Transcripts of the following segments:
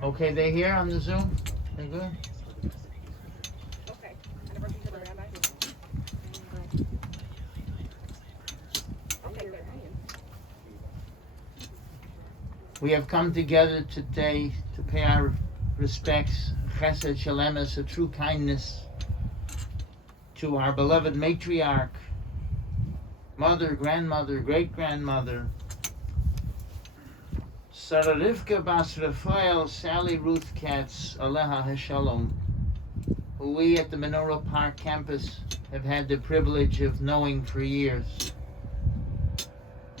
Okay, they here on the Zoom? They good? Okay. Anniversary to the rabbi. Okay, good. We have come together today to pay our respects, chesed shalemes, a true kindness, to our beloved matriarch, mother, grandmother, great-grandmother, Sarah Rivka Bas Raphael Sally Ruth Katz, Aleha Hashalom, who we at the Menorah Park campus have had the privilege of knowing for years.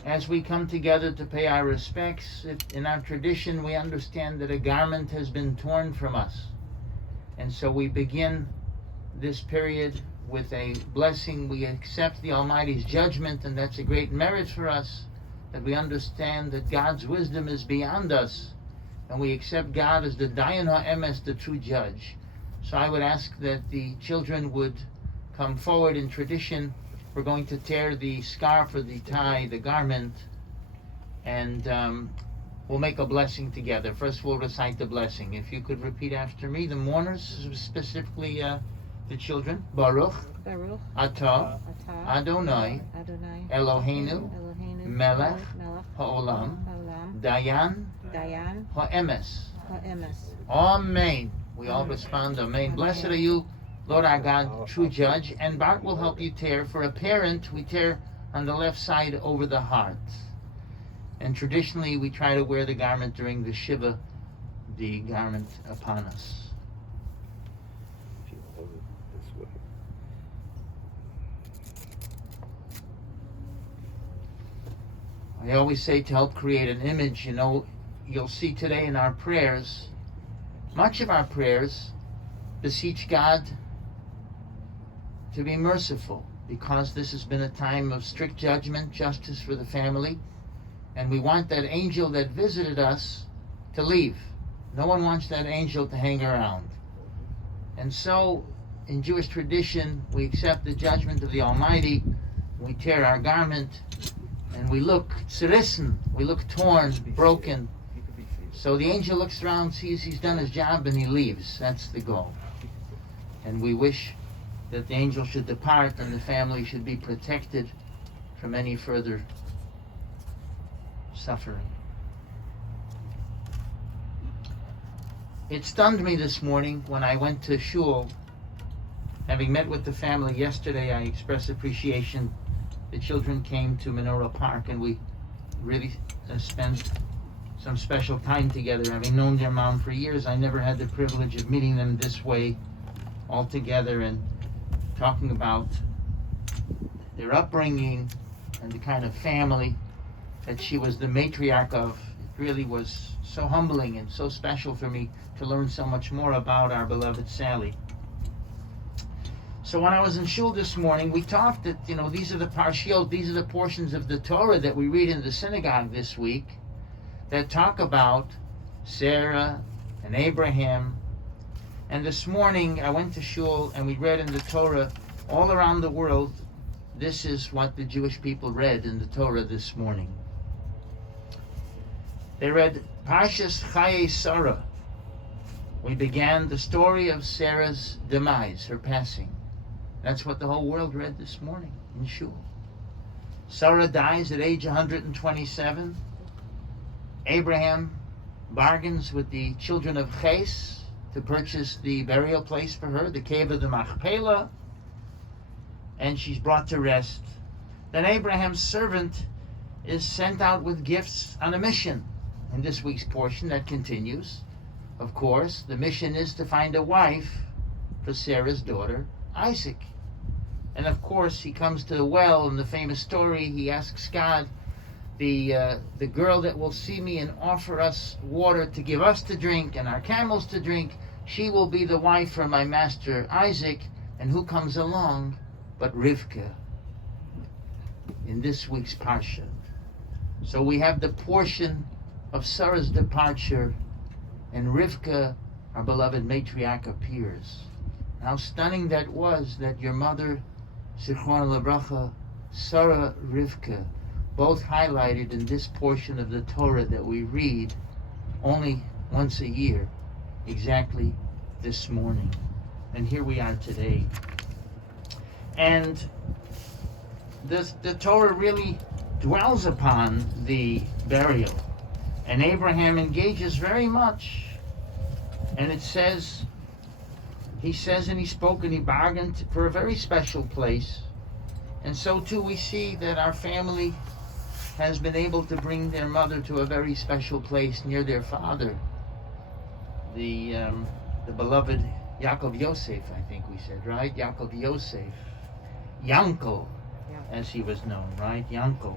As we come together to pay our respects, in our tradition we understand that a garment has been torn from us. And so we begin this period with a blessing. We accept the Almighty's judgment, and that's a great merit for us, that we understand that God's wisdom is beyond us, and we accept God as the Dayan HaEmes, the true judge. So I would ask that the children would come forward in tradition. We're going to tear the scarf or the tie, the garment, and we'll make a blessing together. First we'll recite the blessing. If you could repeat after me, the mourners, specifically the children. Baruch, Baruch, Atah, Atah, Adonai, Adonai, Eloheinu, Eloheinu, Melech, Melech, Ha'olam, Haolam, Dayan, Dayan, HaEmes. HaEmes. Amen. We all respond, Amen. Blessed are you, Lord our God, true judge. And Bart will help you tear. For a parent, we tear on the left side over the heart. And traditionally, we try to wear the garment during the Shiva, the garment upon us. If you hold it this way. I always say to help create an image, you'll see today in our prayers, much of our prayers beseech God to be merciful, because this has been a time of strict judgment, justice for the family, and we want that angel that visited us to leave. No one wants that angel to hang around. And so, in Jewish tradition, we accept the judgment of the Almighty, we tear our garment, and we look tzirissen, we look torn, broken. So the angel looks around, sees he's done his job, and he leaves. That's the goal. And we wish that the angel should depart and the family should be protected from any further suffering. It stunned me this morning when I went to shul. Having met with the family yesterday, I expressed appreciation. The children came to Menorah Park, and we really spent some special time together. Having known their mom for years, I never had the privilege of meeting them this way, all together, and talking about their upbringing and the kind of family that she was the matriarch of. It really was so humbling and so special for me to learn so much more about our beloved Sally. So when I was in shul this morning, we talked that, these are the parshiot, these are the portions of the Torah that we read in the synagogue this week that talk about Sarah and Abraham. And this morning I went to shul and we read in the Torah all around the world. This is what the Jewish people read in the Torah this morning. They read Parshas Chaye Sarah. We began the story of Sarah's demise, her passing. That's what the whole world read this morning in shul. Sarah dies at age 127. Abraham bargains with the children of Ches to purchase the burial place for her, the cave of the Machpelah, and she's brought to rest. Then Abraham's servant is sent out with gifts on a mission. In this week's portion that continues, of course, the mission is to find a wife for Sarah's daughter, Isaac. And of course, he comes to the well in the famous story. He asks God, the girl that will see me and offer us water to give us to drink and our camels to drink, she will be the wife for my master Isaac. And who comes along but Rivka in this week's parsha? So we have the portion of Sarah's departure, and Rivka, our beloved matriarch, appears. How stunning that was, that your mother, Zichron Lebracha, Sarah, Rivka, both highlighted in this portion of the Torah that we read only once a year, exactly this morning. And here we are today. And the Torah really dwells upon the burial. And Abraham engages very much. And it says, he says and he spoke and he bargained for a very special place. And so too we see that our family has been able to bring their mother to a very special place near their father. The beloved Yaakov Yosef, I think we said, right? Yaakov Yosef. Yanko, as he was known, right? Yanko.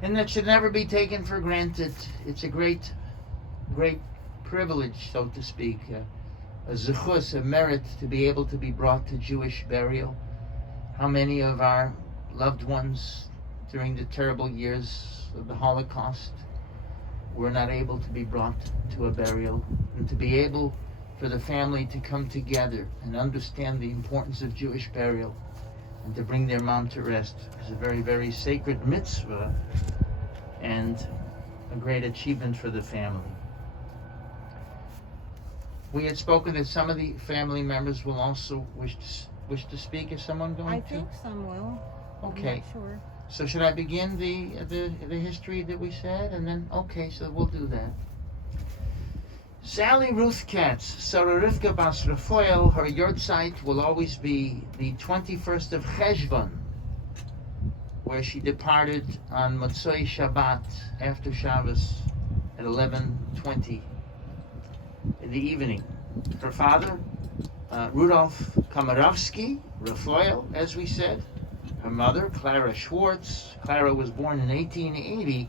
And that should never be taken for granted. It's a great privilege, so to speak, a zechus, a merit to be able to be brought to Jewish burial. How many of our loved ones during the terrible years of the Holocaust were not able to be brought to a burial, and to be able for the family to come together and understand the importance of Jewish burial and to bring their mom to rest is a very, very sacred mitzvah and a great achievement for the family. We had spoken that some of the family members will also wish to speak. Is someone going to? I think some will. Okay. I'm not sure. So should I begin the history that we said, and then okay, so we'll do that. Sally Ruth Katz, Sarah Rivka Bas Rafael, her yahrzeit will always be the 21st of Cheshvan, where she departed on Motzoi Shabbat after Shabbos at 11:20 in the evening. Her father, Rudolf Komarovsky, Rafael, as we said. Her mother, Clara Schwartz. Clara was born in 1880,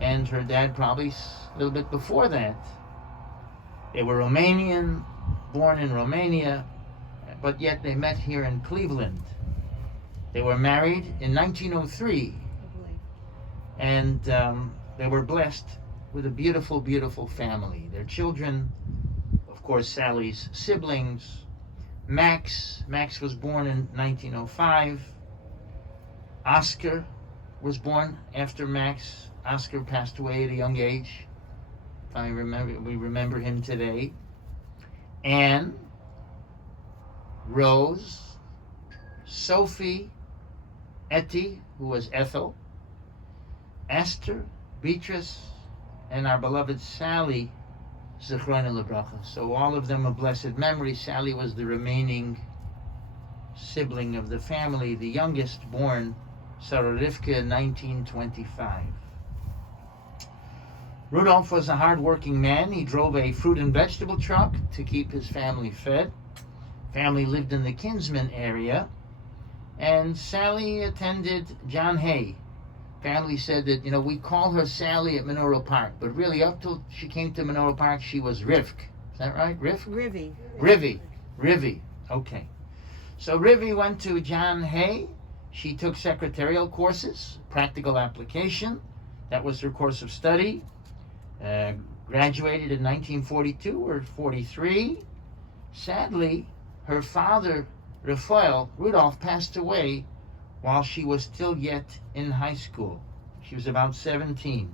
and her dad probably a little bit before that. They were Romanian, born in Romania, but yet they met here in Cleveland. They were married in 1903, and they were blessed with a beautiful, beautiful family. Their children, of course, Sally's siblings, Max was born in 1905. Oscar was born after Max. Oscar passed away at a young age. We remember him today. Anne, Rose, Sophie, Etty, who was Ethel, Esther, Beatrice, and our beloved Sally, Zichrona Lebracha. So all of them a blessed memory. Sally was the remaining sibling of the family, the youngest, born Sarah Rivka in 1925. Rudolph was a hard-working man. He drove a fruit and vegetable truck to keep his family fed. Family lived in the Kinsman area, and Sally attended John Hay. Family said that, we call her Sally at Menorah Park, but really up till she came to Menorah Park, she was Rivk. Is that right? Rivie. Rivie. Okay. So Rivie went to John Hay. She took secretarial courses, practical application. That was her course of study. Graduated in 1942 or 43. Sadly, her father, Rudolph, passed away while she was still yet in high school. She was about 17.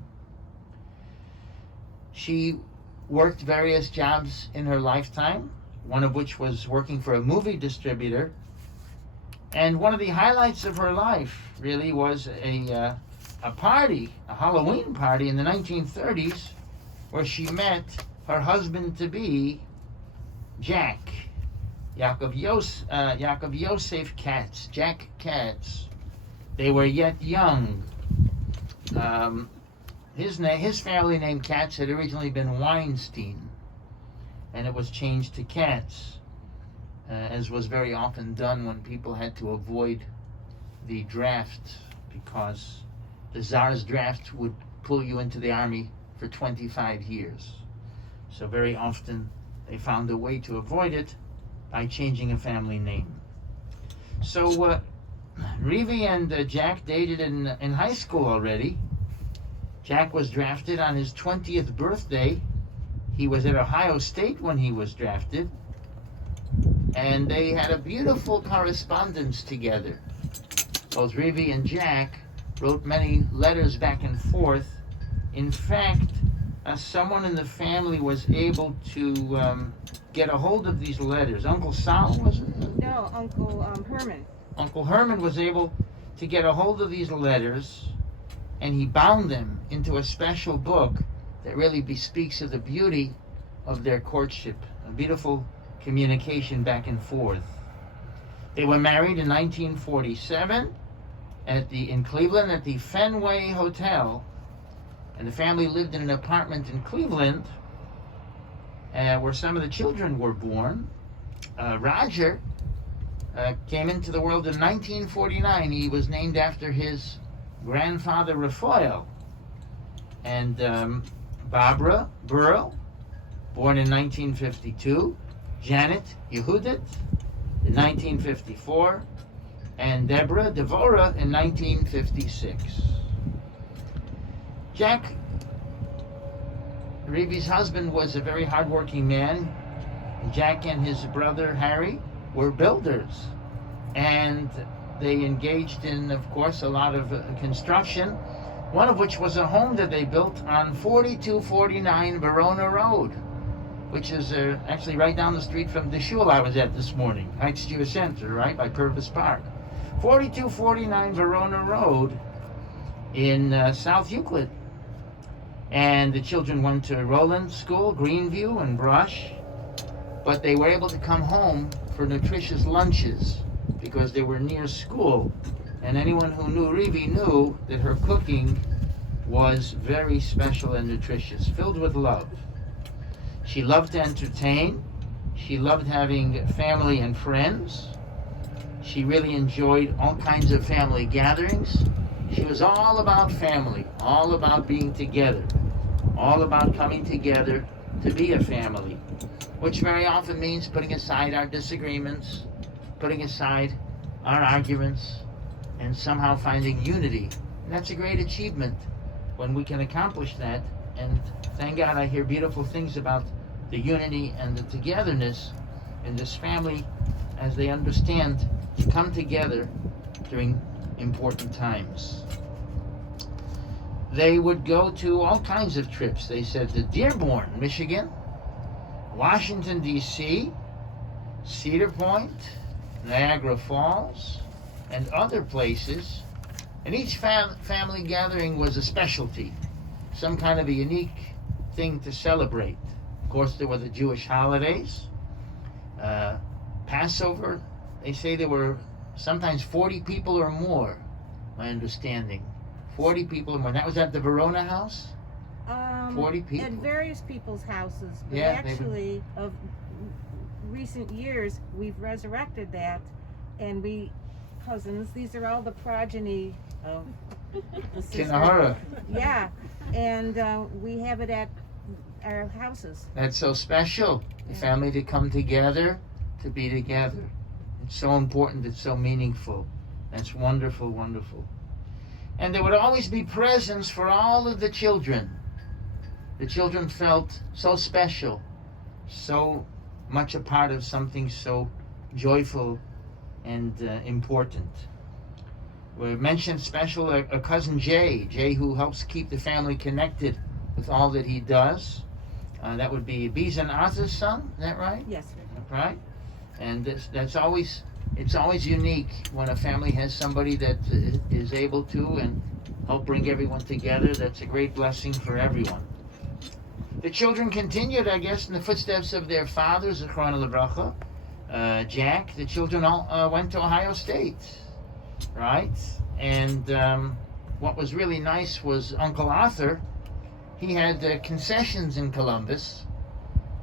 She worked various jobs in her lifetime, one of which was working for a movie distributor. And one of the highlights of her life really was a party, a Halloween party in the 1930s, where she met her husband-to-be, Jack. Yaakov Yosef Katz, Jack Katz. They were yet young. His family name Katz had originally been Weinstein, and it was changed to Katz, as was very often done when people had to avoid the draft, because the Tsar's draft would pull you into the army for 25 years. So very often they found a way to avoid it by changing a family name. So Rivie and Jack dated in high school already. Jack was drafted on his 20th birthday. He was at Ohio State when he was drafted. And they had a beautiful correspondence together. Both Rivie and Jack wrote many letters back and forth. In fact, someone in the family was able to get a hold of these letters. Uncle Sal, was it? No, Uncle Herman. Uncle Herman was able to get a hold of these letters, and he bound them into a special book that really bespeaks of the beauty of their courtship, a beautiful communication back and forth. They were married in 1947 in Cleveland at the Fenway Hotel, and the family lived in an apartment in Cleveland where some of the children were born. Roger came into the world in 1949. He was named after his grandfather Raphael. And Barbara Burrell, born in 1952. Janet Yehudit in 1954. And Deborah Devora in 1956. Jack, Rivie's husband, was a very hardworking man. Jack and his brother Harry were builders, and they engaged in, of course, a lot of construction, one of which was a home that they built on 4249 Verona Road, which is actually right down the street from the shul I was at this morning, Heights Jewish Center, right by Purvis Park. 4249 Verona Road in South Euclid. And the children went to Roland School, Greenview, and Brush, but they were able to come home for nutritious lunches because they were near school. And anyone who knew Rivie knew that her cooking was very special and nutritious, filled with love. She loved to entertain. She loved having family and friends. She really enjoyed all kinds of family gatherings. She was all about family, all about being together, all about coming together to be a family, which very often means putting aside our disagreements, putting aside our arguments, and somehow finding unity. And that's a great achievement when we can accomplish that. And thank God I hear beautiful things about the unity and the togetherness in this family as they understand to come together during important times. They would go to all kinds of trips. They said to Dearborn, Michigan, Washington, D.C., Cedar Point, Niagara Falls, and other places. And each family gathering was a specialty, some kind of a unique thing to celebrate. Of course, there were the Jewish holidays. Passover, they say there were sometimes 40 people or more, my understanding. 40 people or more. That was at the Verona house? 40 people? At various people's houses. But Yeah, actually, of recent years, we've resurrected that, and cousins, these are all the progeny of the sister. Kinahara. Yeah, and we have it at our houses. That's so special. The family to come together, to be together. It's so important, it's so meaningful. That's wonderful, wonderful. And there would always be presents for all of the children. The children felt so special, so much a part of something so joyful and important. We mentioned special a cousin Jay who helps keep the family connected with all that he does. That would be Beez and Oz's son, is that right? Yes. Right? And it's always unique when a family has somebody that is able to and help bring everyone together. That's a great blessing for everyone. The children continued, I guess, in the footsteps of their fathers, Zichron Livracha. Jack, the children all went to Ohio State, right? And what was really nice was Uncle Arthur. He had concessions in Columbus,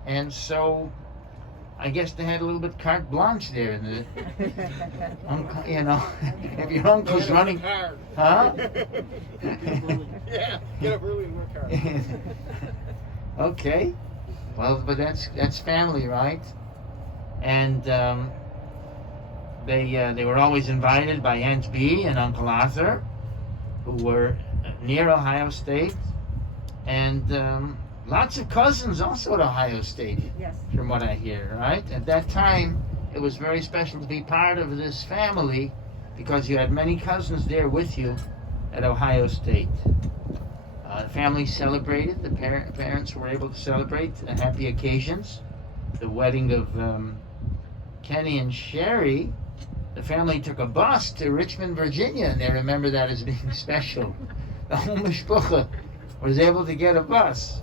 and I guess they had a little bit carte blanche there. If your uncle's running, huh? Yeah, get up early and work hard. Okay, well, but that's family, right? And they were always invited by Aunt Bee and Uncle Arthur, who were near Ohio State, and lots of cousins also at Ohio State. Yes. From what I hear, right? At that time, it was very special to be part of this family because you had many cousins there with you at Ohio State. family celebrated. The parents were able to celebrate happy occasions. The wedding of Kenny and Sherry. The family took a bus to Richmond, Virginia, and they remember that as being special. The whole mishpucha was able to get a bus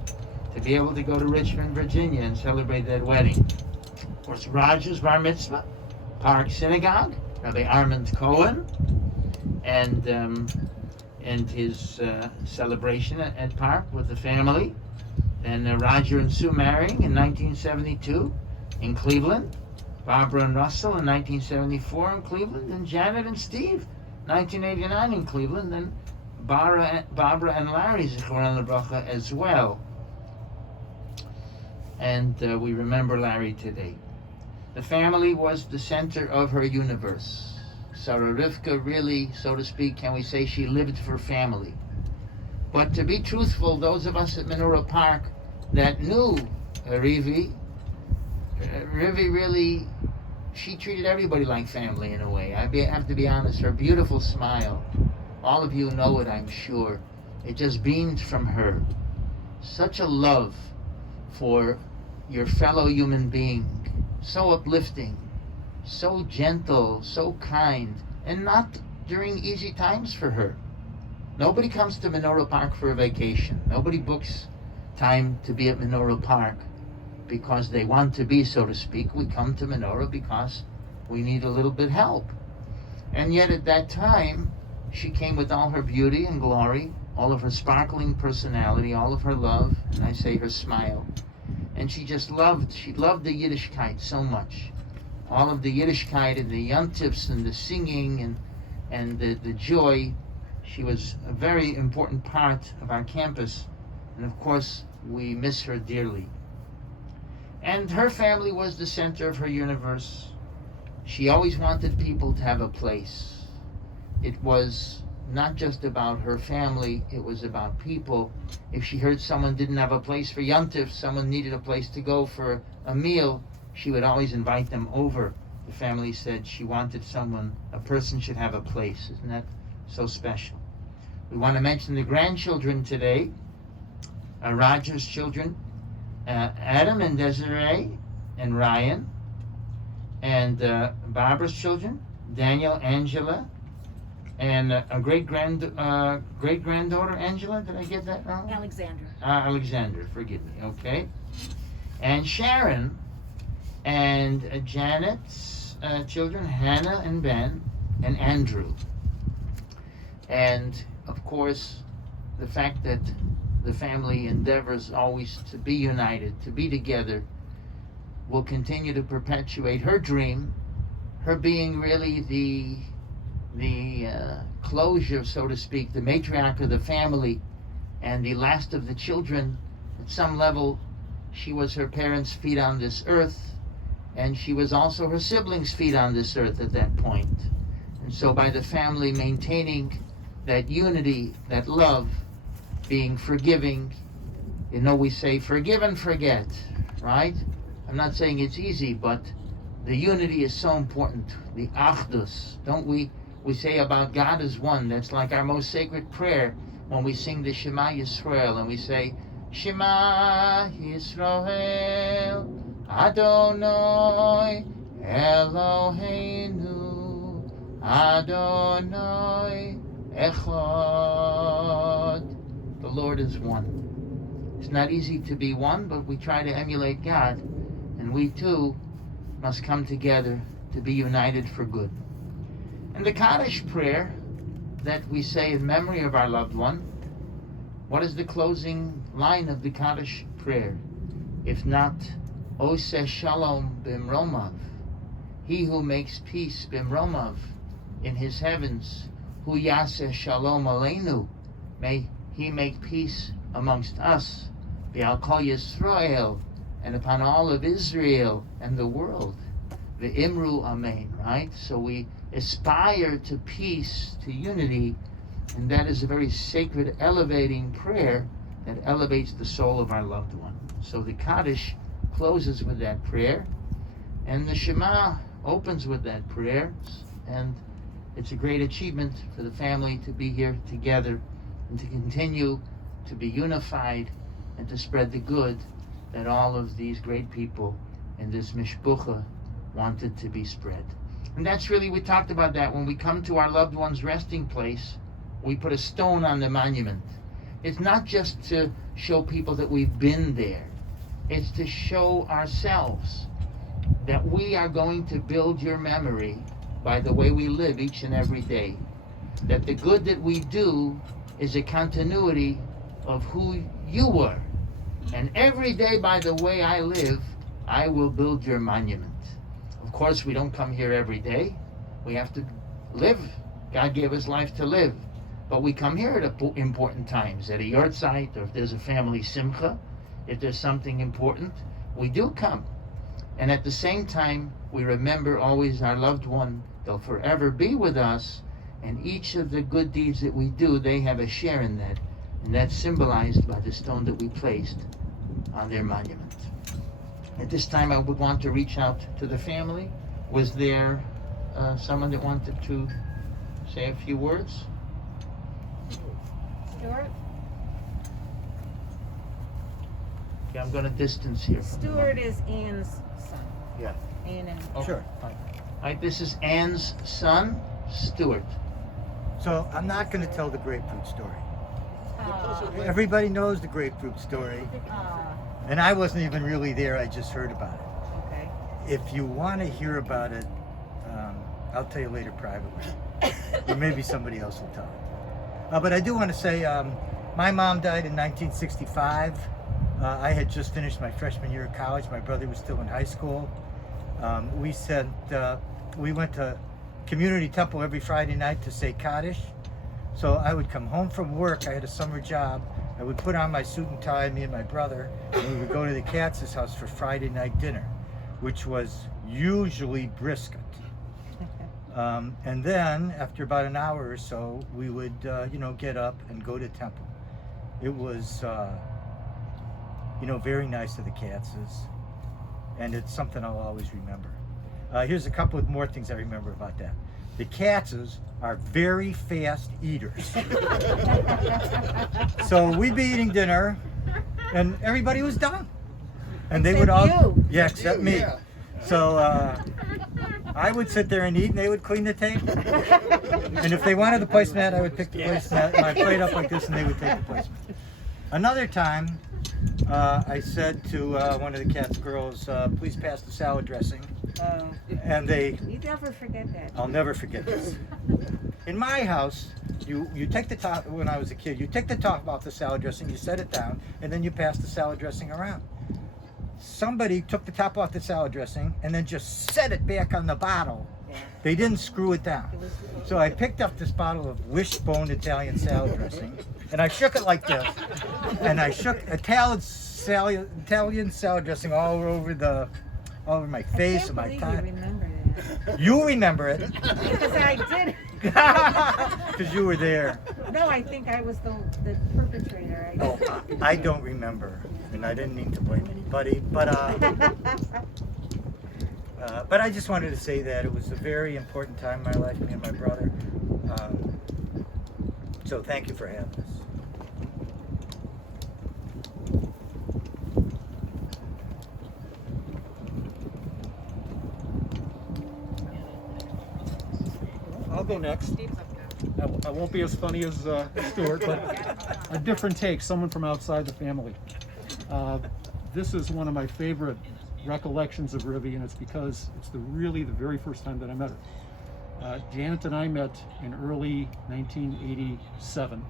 to be able to go to Richmond, Virginia, and celebrate that wedding. Of course, Roger's bar mitzvah, Park Synagogue, Rabbi Armand Cohen, and his celebration at Park with the family. Then Roger and Sue marrying in 1972 in Cleveland. Barbara and Russell in 1974 in Cleveland. And Janet and Steve, 1989 in Cleveland. And Barbara and Larry Zichron Lebracha as well. And we remember Larry today. The family was the center of her universe. Sarah Rivka really, so to speak, can we say she lived for family. But to be truthful, those of us at Menorah Park that knew Rivie really, she treated everybody like family in a way. I have to be honest, her beautiful smile, all of you know it, I'm sure. It just beamed from her. Such a love for your fellow human being, so uplifting, so gentle, so kind, and not during easy times for her. Nobody comes to Menorah Park for a vacation. Nobody books time to be at Menorah Park because they want to be, so to speak. We come to Menorah because we need a little bit help. And yet at that time, she came with all her beauty and glory, all of her sparkling personality, all of her love, and I say her smile. And she loved the Yiddishkeit so much. All of the Yiddishkeit and the yontifs and the singing and the joy. She was a very important part of our campus. And of course, we miss her dearly. And her family was the center of her universe. She always wanted people to have a place. It was not just about her family, it was about people. If she heard someone didn't have a place for yontif, someone needed a place to go for a meal, she would always invite them over. The family said she wanted a person should have a place. Isn't that so special? We want to mention the grandchildren today. Roger's children, Adam and Desiree and Ryan. And Barbara's children, Daniel, Angela, and a great-granddaughter, Angela, did I get that wrong? Alexandra. Alexander, forgive me, okay. And Sharon, and Janet's children, Hannah and Ben, and Andrew. And, of course, the fact that the family endeavors always to be united, to be together, will continue to perpetuate her dream, her being really the closure, so to speak, the matriarch of the family, and the last of the children. At some level, she was her parents' feet on this earth, and she was also her siblings' feet on this earth at that point. And so by the family maintaining that unity, that love, being forgiving, we say forgive and forget, right? I'm not saying it's easy, but the unity is so important. The achdus, don't we say about God as one. That's like our most sacred prayer when we sing the Shema Yisrael, and we say, Shema Yisrael, Adonai Eloheinu, Adonai Echad. The Lord is one. It's not easy to be one, but we try to emulate God, and we too must come together to be united for good. And the Kaddish Prayer that we say in memory of our loved one, what is the closing line of the Kaddish Prayer? If not, Oseh Shalom Bimromav, he who makes peace Bimromav in his heavens, Hu Yaseh Shalom Aleinu, may he make peace amongst us, V'al Kol Yisrael, and upon all of Israel and the world. The Imru Amen, right? So we aspire to peace, to unity, and that is a very sacred, elevating prayer that elevates the soul of our loved one. So the Kaddish closes with that prayer, and the Shema opens with that prayer, and it's a great achievement for the family to be here together and to continue to be unified and to spread the good that all of these great people in this mishpucha wanted to be spread. And that's really, we talked about that. When we come to our loved one's resting place, we put a stone on the monument. It's not just to show people that we've been there. It's to show ourselves that we are going to build your memory by the way we live each and every day. That the good that we do is a continuity of who you were. And every day by the way I live, I will build your monument. Of course, we don't come here every day. We have to live. God gave us life to live. But we come here at important times, at a yard site, or if there's a family simcha, if there's something important, we do come. And at the same time, we remember always our loved one. They'll forever be with us, and each of the good deeds that we do, they have a share in that. And that's symbolized by the stone that we placed on their monument. At this time, I would want to reach out to the family. Was there someone that wanted to say a few words? Stuart? Okay, I'm going to distance here. Stuart is Ann's son. Yeah. Ann and Okay. Sure. All right, this is Ann's son, Stuart. So I'm not going to tell the grapefruit story. uh, Everybody knows the grapefruit story, and I wasn't even really there. I just heard about it. okay. If you want to hear about it, I'll tell you later privately, or maybe somebody else will tell it. But I do want to say, my mom died in 1965. I had just finished my freshman year of college. My brother was still in high school. We went to community temple every Friday night to say Kaddish. So I would come home from work. I had a summer job. I would put on my suit and tie, me and my brother, and we would go to the Katz's house for Friday night dinner, which was usually brisket. And then after about an hour or so, we would, get up and go to temple. It was, very nice of the Katz's, and it's something I'll always remember. Here's a couple of more things I remember about that. The Katz's are very fast eaters. So we'd be eating dinner, and everybody was done. And they would all, you. yeah, except me. Yeah. So I would sit there and eat, and they would clean the table. And if they wanted the placemat, I would pick the placemat, my plate up like this, and they would take the placemat. Another time, I said to one of the Katz girls, please pass the salad dressing. And they, You never forget that. I'll never forget this. In my house, you take the top, when I was a kid, you take the top off the salad dressing, you set it down, and then you pass the salad dressing around. Somebody took the top off the salad dressing and then just set it back on the bottle. Yeah. They didn't screw it down. So I picked up this bottle of wishbone Italian salad dressing, and I shook it like this, and I shook Italian salad dressing all over my face and my I can't tie. believe you remember that. You remember it Because I did. because you were there. No, I think I was the perpetrator. Oh, I don't remember, and I didn't mean to blame anybody, but I just wanted to say that it was a very important time in my life, me and my brother. So thank you for having us. I'll go next. I won't be as funny as Stuart, but a different take, someone from outside the family. This is one of my favorite recollections of Rivie, and it's because it's really the very first time that I met her. Janet and I met in early 1987,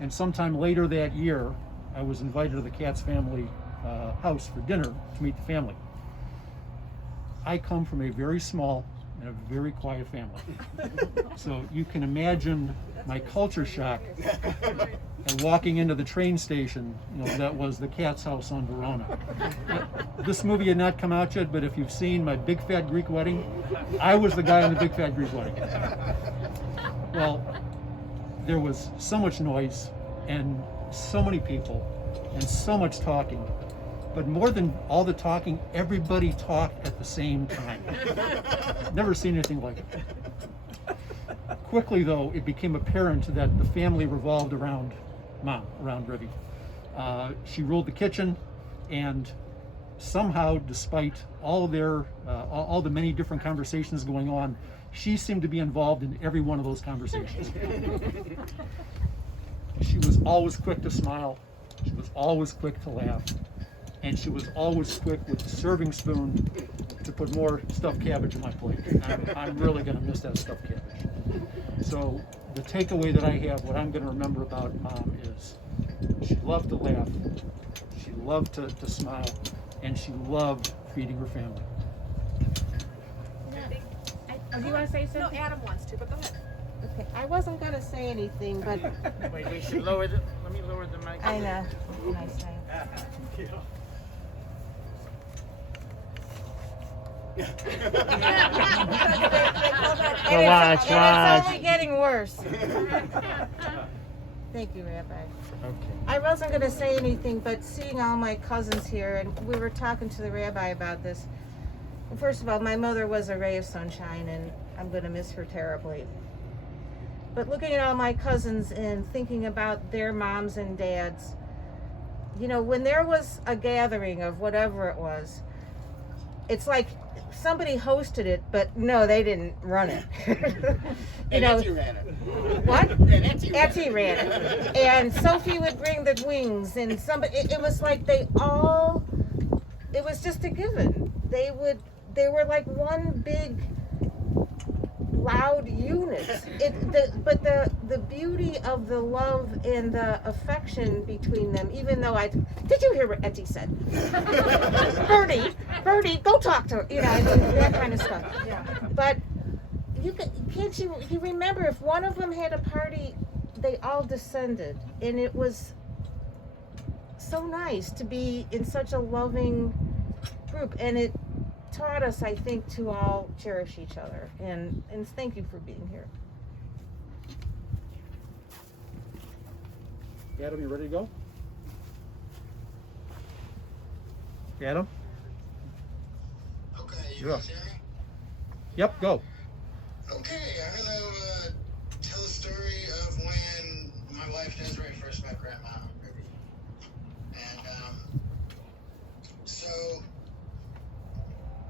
and sometime later that year, I was invited to the Katz family house for dinner to meet the family. I come from a very small and a very quiet family. So you can imagine my culture shock and walking into the train station, that was the Katz house on Verona. This movie had not come out yet, but if you've seen My Big Fat Greek Wedding, I was the guy on the Big Fat Greek Wedding. Well, there was so much noise and so many people and so much talking. But more than all the talking, everybody talked at the same time. Never seen anything like it. Quickly, though, it became apparent that the family revolved around mom around Rivie. She ruled the kitchen, and somehow, despite all the many different conversations going on, she seemed to be involved in every one of those conversations. She was always quick to smile. She was always quick to laugh. And she was always quick with the serving spoon to put more stuffed cabbage on my plate. I'm really going to miss that stuffed cabbage. So the takeaway that I have, what I'm going to remember about Mom is she loved to laugh, she loved to smile, and she loved feeding her family. Do you want to say something? No, Adam wants to, but go ahead. Okay. I wasn't going to say anything, but Wait, we should lower the. Let me lower the mic. I know. Nice thing. Go watch. It's only getting worse. Thank you, Rabbi. Okay. I wasn't going to say anything, but seeing all my cousins here, and we were talking to the rabbi about this. First of all, my mother was a ray of sunshine, and I'm going to miss her terribly. But looking at all my cousins and thinking about their moms and dads, you know, when there was a gathering of whatever it was, it's like somebody hosted it, but no, they didn't run it. You know, Etty ran it. what? And Etty ran it. And Sophie would bring the wings, and somebody, it was like it was just a given. They were like one big loud unit. But the beauty of the love and the affection between them, even though did you hear what Etty said? Bertie, go talk to her. You know, I mean, that kind of stuff. Yeah. But you remember if one of them had a party, they all descended, and it was so nice to be in such a loving group, and it taught us, I think, to all cherish each other, and thank you for being here. Adam, you ready to go? Adam? Okay, you Yeah. guys hear me? Yep, go. Okay, I'm gonna tell the story of when my wife Desiree first met Grandma Rivie. And so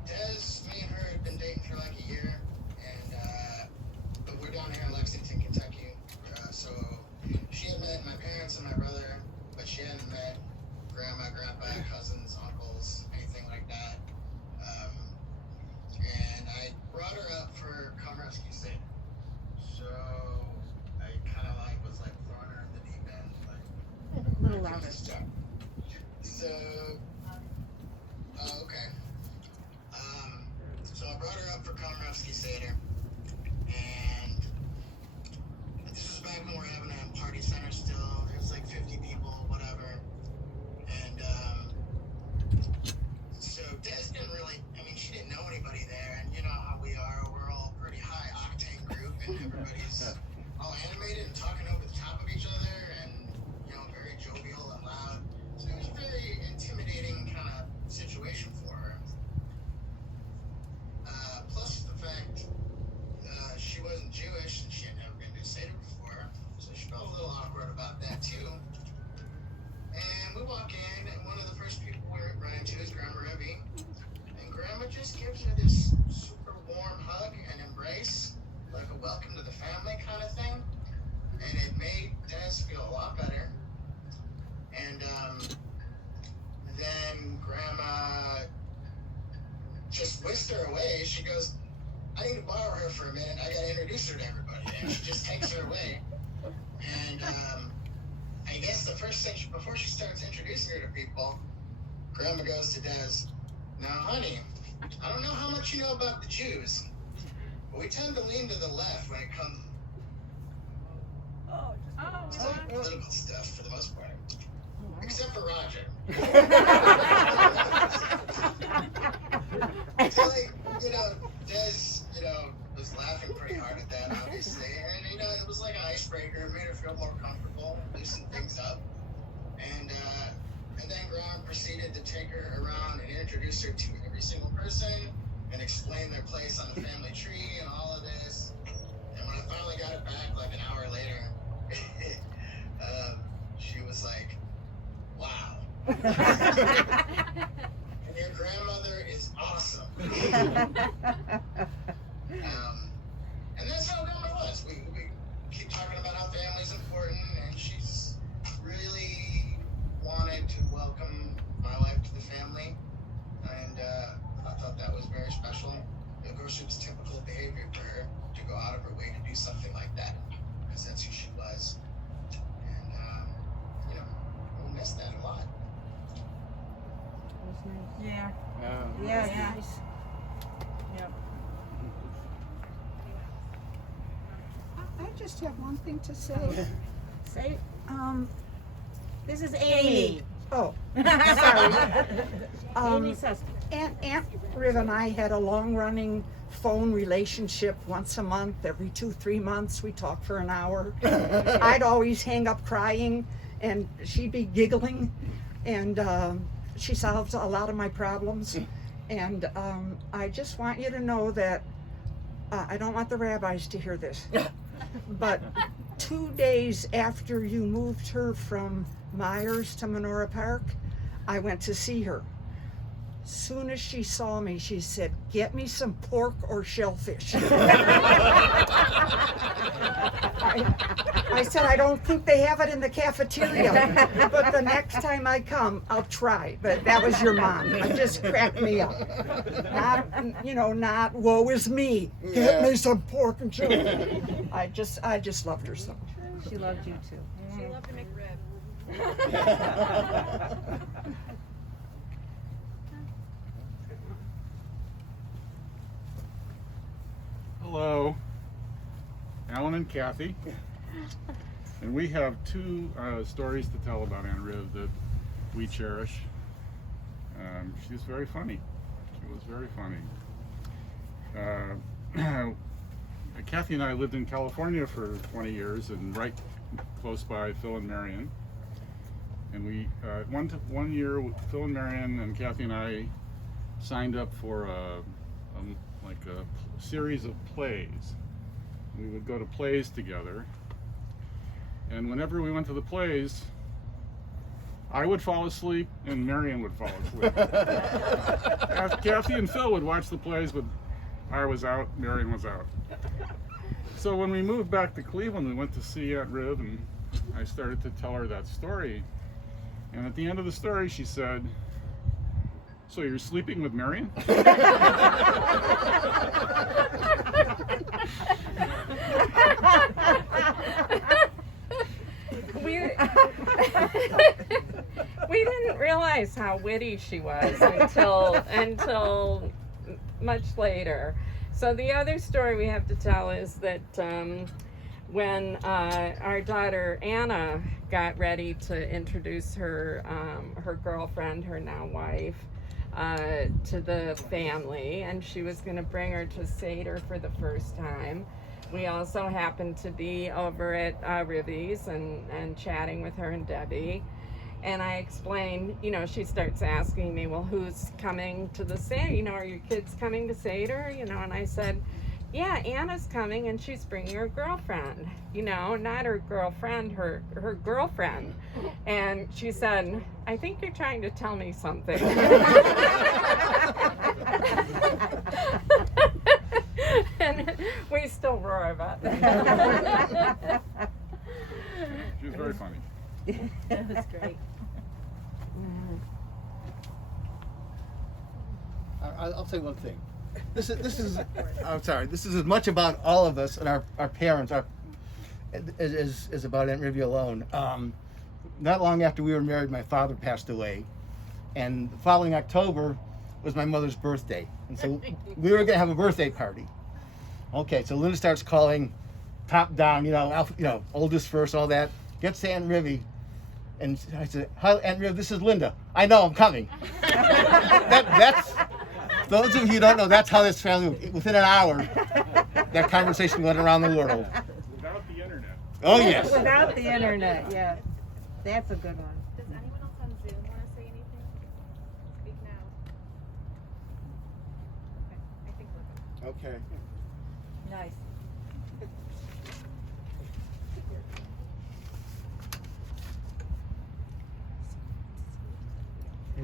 Des, me and her had been dating for like a year, and but we're down here in Lexington, Kentucky. So she had met my parents and my brother, but she hadn't met Grandma, Grandpa, cousins, uncles, anything like that. And I brought her up for come rescue Satan. So I kind of was throwing her in the deep end, A little louder. this job. So, okay. So I brought her up for come rescue Seder, and this was back when we were having a party center still. There's like 50 people, whatever, and so Des didn't really. She didn't know anybody there, and you know how we are. We're all a pretty high octane group, and everybody's all animated and talking over the top of each other, and you know, very jovial and loud. So it was a very intimidating kind of situation for her. Plus the fact she wasn't Jewish and she had never been to Seder before, so she felt a little awkward about that too. And we walk in, and one of the first people we run into is Grandma Rivie. Grandma just gives her this super warm hug and embrace, like a welcome to the family kind of thing. And it made Des feel a lot better. And then Grandma just whisked her away. She goes, I need to borrow her for a minute. I got to introduce her to everybody. And she just takes her away. And I guess the first thing, before she starts introducing her to people, Grandma goes to Des, now, honey, I don't know how much you know about the Jews, but we tend to lean to the left when it comes to political stuff for the most part. Except for Roger. So, Des, was laughing pretty hard at that, obviously. And, it was like an icebreaker. It made her feel more comfortable, loosen things up. And then Grandma proceeded to take her around and introduce her to every single person and explain their place on the family tree and all of this. And when I finally got it back, like an hour later, was like, wow. And your grandmother is awesome. And that's how grandma was. We keep talking about how family's important, and she's really wanted to welcome my wife to the family. And I thought that was very special. Of course, it was typical behavior for her to go out of her way to do something like that, because that's who she was. And, we'll miss that a lot. Yeah. Oh. Yeah, nice. Yep. I just have one thing to say. Say, this is Amy. Amy. Oh, Sorry. um, Amy says, Aunt Riv and I had a long-running phone relationship. Once a month, every 2-3 months, we talked for an hour. I'd always hang up crying, and she'd be giggling, and she solves a lot of my problems. And I just want you to know that I don't want the rabbis to hear this, but 2 days after you moved her from Myers to Menorah Park, I went to see her. Soon as she saw me, she said, "Get me some pork or shellfish." I said, "I don't think they have it in the cafeteria, but the next time I come, I'll try." But that was your mom. It just cracked me up. Not woe is me. Get me some pork and shellfish. I just loved her so. she loved you too. She loved to make rib. Hello, Alan and Kathy, and we have two stories to tell about Aunt Riv that we cherish. She's very funny. She was very funny. Kathy and I lived in California for 20 years, and right close by Phil and Marion. And we one year, Phil and Marion and Kathy and I signed up for a series of plays. We would go to plays together, and whenever we went to the plays, I would fall asleep and Marion would fall asleep. Kathy and Phil would watch the plays, but I was out, Marion was out. So when we moved back to Cleveland, we went to see Aunt Riv, and I started to tell her that story. And at the end of the story, she said, "So you're sleeping with Marion?" We didn't realize how witty she was until much later. So the other story we have to tell is that when our daughter Anna got ready to introduce her girlfriend, her now wife, to the family, and she was going to bring her to Seder for the first time. We also happened to be over at Rivie's and chatting with her and Debbie. And I explained, she starts asking me, well, who's coming to the Seder? Are your kids coming to Seder? And I said, yeah, Anna's coming, and she's bringing her girlfriend. Not her girlfriend, her girlfriend. And she said, I think you're trying to tell me something. And we still roar about that. She was very funny. That was great. I'll say one thing. This is I'm sorry. This is as much about all of us and our parents as about Aunt Rivie alone. Not long after we were married, my father passed away, and the following October was my mother's birthday, and so we were gonna have a birthday party. Okay, so Linda starts calling, top down, oldest first, all that. Gets to Aunt Rivie, and I said, "Hi, Aunt Riv, this is Linda. I know, I'm coming." That's those of you who don't know, that's how this family, within an hour, that conversation went around the world. Without the internet. Oh yes. Without the internet, yeah. That's a good one. Does anyone else on Zoom want to say anything? Speak now. Okay, I think we're good. Okay. Nice.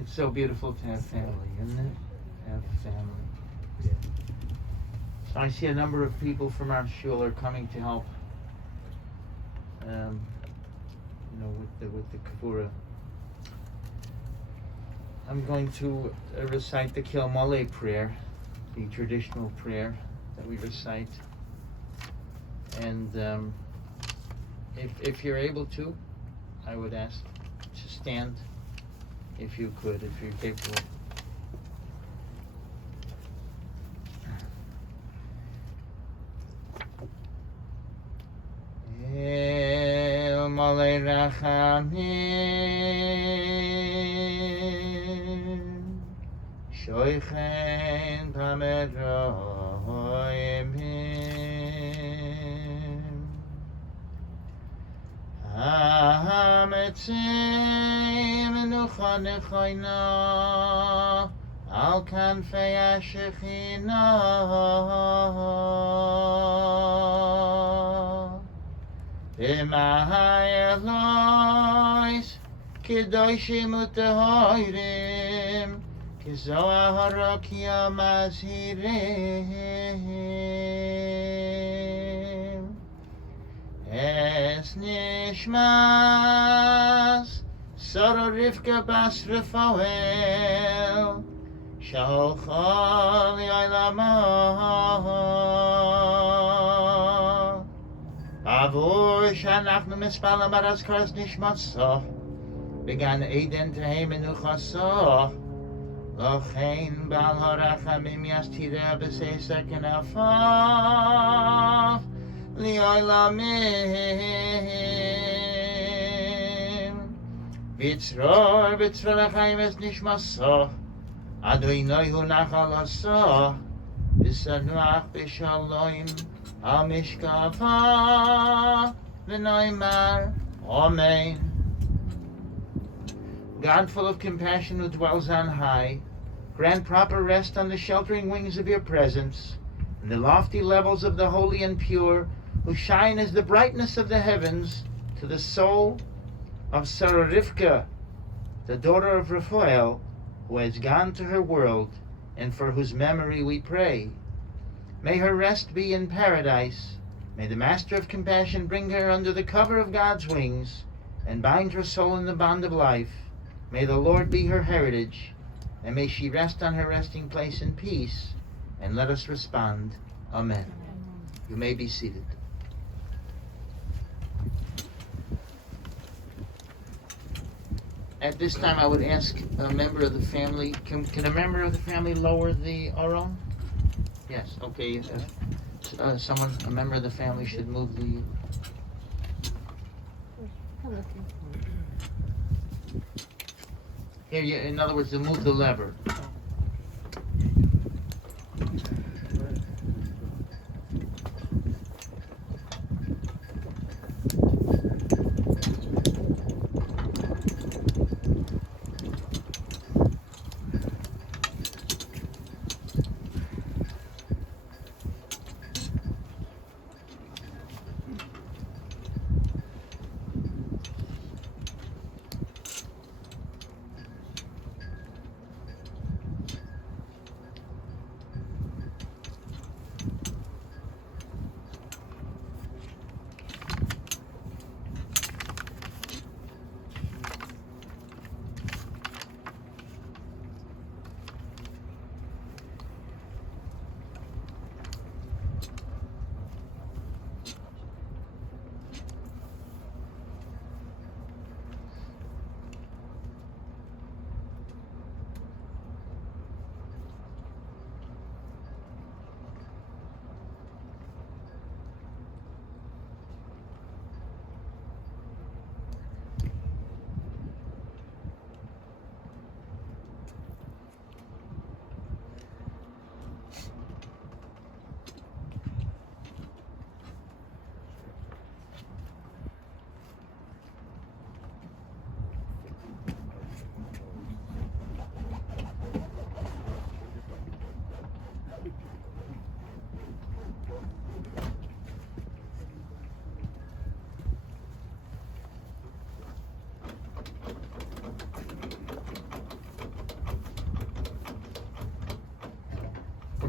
It's so beautiful to have family, isn't it? Have family. So I see a number of people from our shul are coming to help. With the kavura. I'm going to recite the Kilmale prayer, the traditional prayer that we recite. And if you're able to, I would ask to stand, if you could, if you're capable. El Malay Rachamim Shoichen Pameroimim Ha'ametzim Menucha Nechoina Al Kanfei HaShechina B'ma'ayalois Kedoshim Utehoirim Kezoah Harakia Mazhirim Es Nishmas Sara Rivka Bas Rafael Shalchal Yailamah Avur Shanachnu Mispala Baraskaras Nishmatso Began Eden Tehem Menuchaso Lochein Bal Harachamim Yastira B'Seisa Kenafav Li'olamim Vitzror Vitzror Es Nishmatso Adonai Hu Nachalaso B'Sanuach B'Shalom Amishkava v'noimar Amen. God, full of compassion, who dwells on high, grant proper rest on the sheltering wings of your presence, in the lofty levels of the holy and pure, who shine as the brightness of the heavens, to the soul of Sarah Rivka, the daughter of Raphael, who has gone to her world, and for whose memory we pray. May her rest be in paradise. May the Master of Compassion bring her under the cover of God's wings and bind her soul in the bond of life. May the Lord be her heritage, and may she rest on her resting place in peace. And let us respond, Amen. You may be seated. At this time, I would ask a member of the family, can a member of the family lower the Aron? Yes, okay. A member of the family should move the... Here, in other words, to move the lever.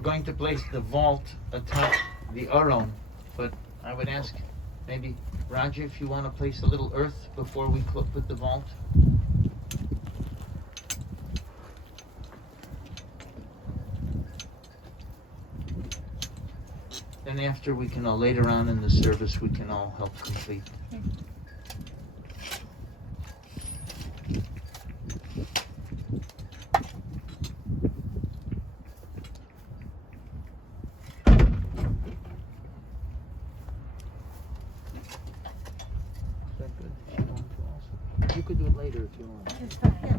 going to place the vault atop the Aron, but I would ask maybe Roger if you want to place a little earth before we put the vault. Then after we can all, later on in the service, we can all help complete. Is that good? You want to also? You could do it later if you want. It's fine, yeah.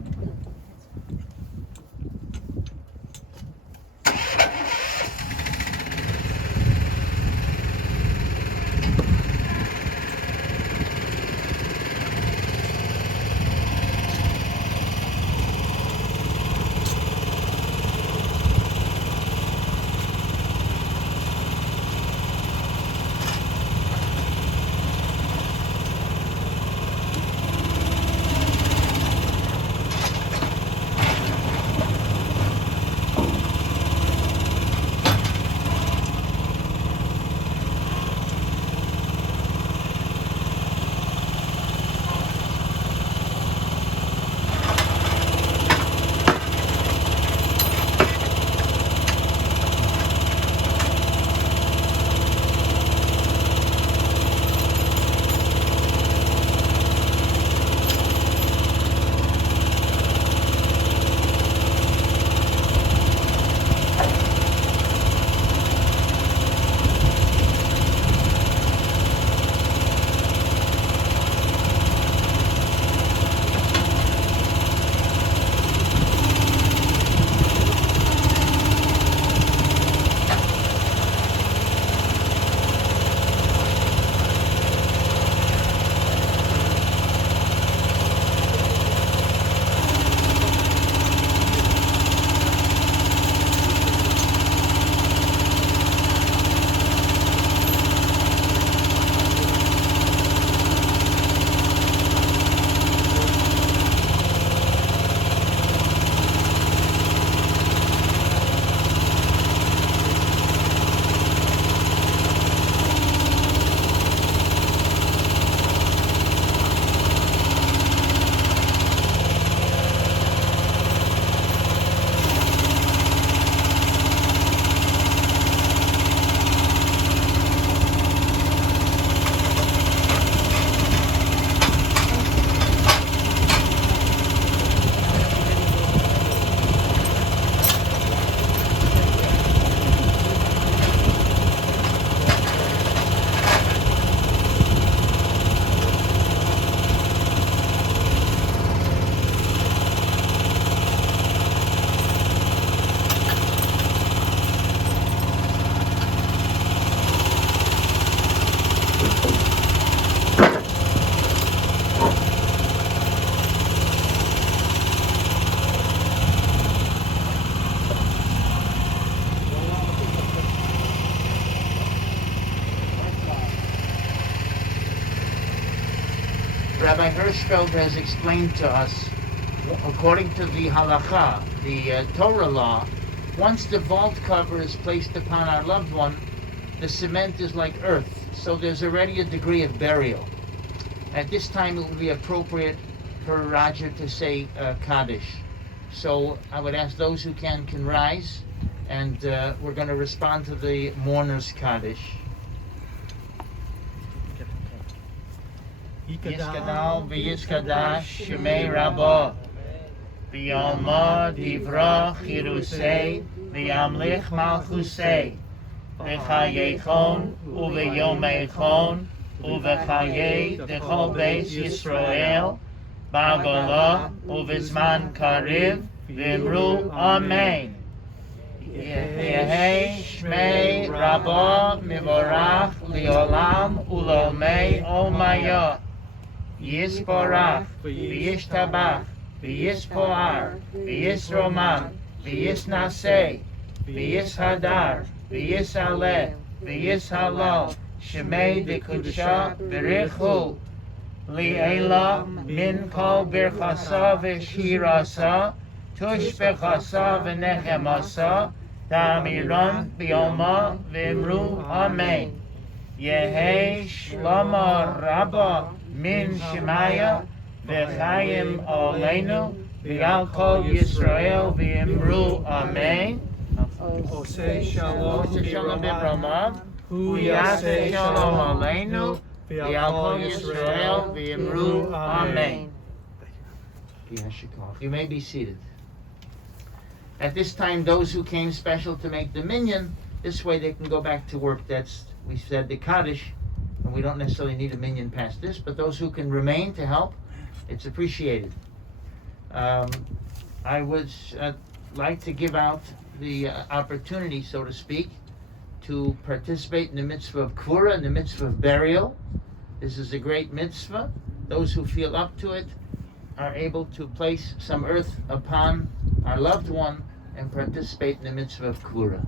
Rabbi Hirschfeld has explained to us, according to the halacha, the Torah law, once the vault cover is placed upon our loved one, the cement is like earth, so there's already a degree of burial. At this time, it would be appropriate for Roger to say Kaddish. So I would ask those who can rise, and we're going to respond to the mourner's Kaddish. Yiskadal v'yiskadash shemei Rabbo v'yalma divrach Yerusei v'yamlich malchusei v'chayechon u'v'yomechon u'v'chayei dechol beis Yisrael ba'golah u'v'zman kariv v'imru Amen. Yehei shmei Rabbo mivorach li'olam u'lomei omayot Yisborach, v'yishtabach, v'yispoar, v'yisromam, v'yisnaseh, v'yishadar, v'yisaleh, v'yishalol, shemei dekudsha b'richu, li'ela min kol birchasa v'shirasa, tush b'chasa v'nechemasa, Damiron Bioma Vimru Amen. Yehi Shlomo Rabba Min Shemaya V'chaim Oleinu V'al Kol Yisrael V'imru Amen. Oseh Shalom Shalom B'Romav Hu Yaseh Yaseh Shalom Shalom Aleinu V'al Kol Yisrael V'imru Amen. You may be seated. At this time, those who came special to make the minyan, this way they can go back to work. We said the Kaddish, and we don't necessarily need a minyan past this, but those who can remain to help, it's appreciated. I would like to give out the opportunity, so to speak, to participate in the mitzvah of Kvura, and the mitzvah of burial. This is a great mitzvah. Those who feel up to it are able to place some earth upon our loved one and participate in the mitzvah of Kvura.